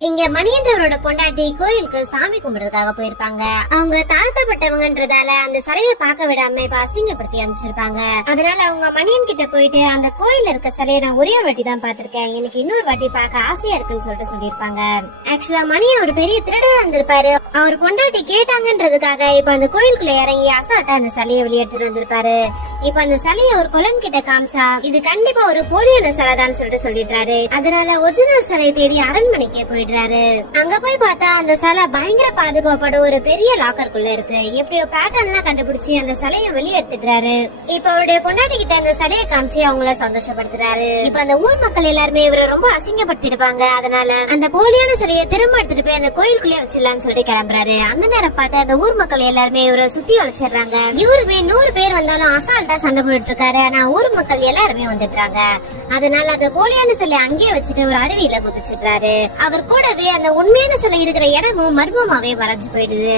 இங்க மணியன்றவரோட பொண்டாட்டி கோயிலுக்கு சாமி கும்பிடுறதுக்காக போயிருப்பாங்க. அவங்க தாழ்த்தப்பட்டவங்கன்றதால அந்த சிலையை பார்க்க விடாம இப்ப அசிங்கப்படுத்தி அனுப்பிச்சிருப்பாங்க. அதனால அவங்க மணியன் கிட்ட போயிட்டு அந்த கோயில இருக்க சிலையை நான் ஒரே ஒரு வாட்டி தான் பாத்திருக்கேன் எனக்கு இன்னொரு வாட்டி பார்க்க ஆசையா இருக்குன்னு சொல்லிட்டு சொல்லியிருப்பாங்க. ஆக்சுவலா மணியன் ஒரு பெரிய திருடனா இருந்திருப்பாரு. அவர் பொண்டாட்டி கேட்டாங்கன்றதுக்காக இப்ப அந்த கோயிலுக்குள்ள இறங்கி அசால்ட்டா அந்த சிலையை வெளியெடுத்துட்டு வந்திருப்பாரு. இப்ப அந்த சிலையை ஒரு கொலன் கிட்ட காமிச்சா இது கண்டிப்பா ஒரு போலியான சிலை தான் சொல்லிட்டு சொல்லிடுறாரு. அதனால ஒரிஜினல் சிலையை தேடி அரண்மனைக்கே போயிடுறாரு. அங்க போய் பார்த்தா அந்த சிலை பயங்கர பாதுகாப்போட ஒரு பெரிய லாக்கருக்குள்ள இருக்கு. எப்படியோ பேட்டர்ன் எல்லாம் கண்டுபிடிச்சு அந்த சிலையை வெளியே எடுத்துக்கிறாரு இப்ப அவருடைய பொண்டாட்டி கிட்ட அந்த சிலையை காமிச்சு அவங்கள சந்தோஷப்படுத்துறாரு. இப்ப அந்த ஊர் மக்கள் எல்லாருமே இவரை ரொம்ப அசிங்கப்படுத்திருப்பாங்க அதனால அந்த போலியான சிலையை திரும்ப எடுத்துட்டு போய் அந்த கோயிலுக்குள்ளே வச்சிடலாம்னு சொல்லிட்டு கிளம்புறாரு. அந்த நேரம் பார்த்து அந்த ஊர் மக்கள் எல்லாருமே இவரை சுத்தி வளைச்சிடுறாங்க இவருமே நூறு பேர் வந்தாலும் அசால்ட்டா சண்டை போட்டுட்டு இருக்காரு. ஆனா ஊர் மக்கள் எல்லாருமே வந்துடுறாங்க. அதனால அந்த போலியான சிலை அங்கேயே வச்சுட்டு ஒரு அருவியில குதிச்சிடுறாரு. அவர் கூடவே அந்த உண்மையான சிலை இருக்கிற இடமும் மர்மமாவே மறைஞ்சு போயிடுது.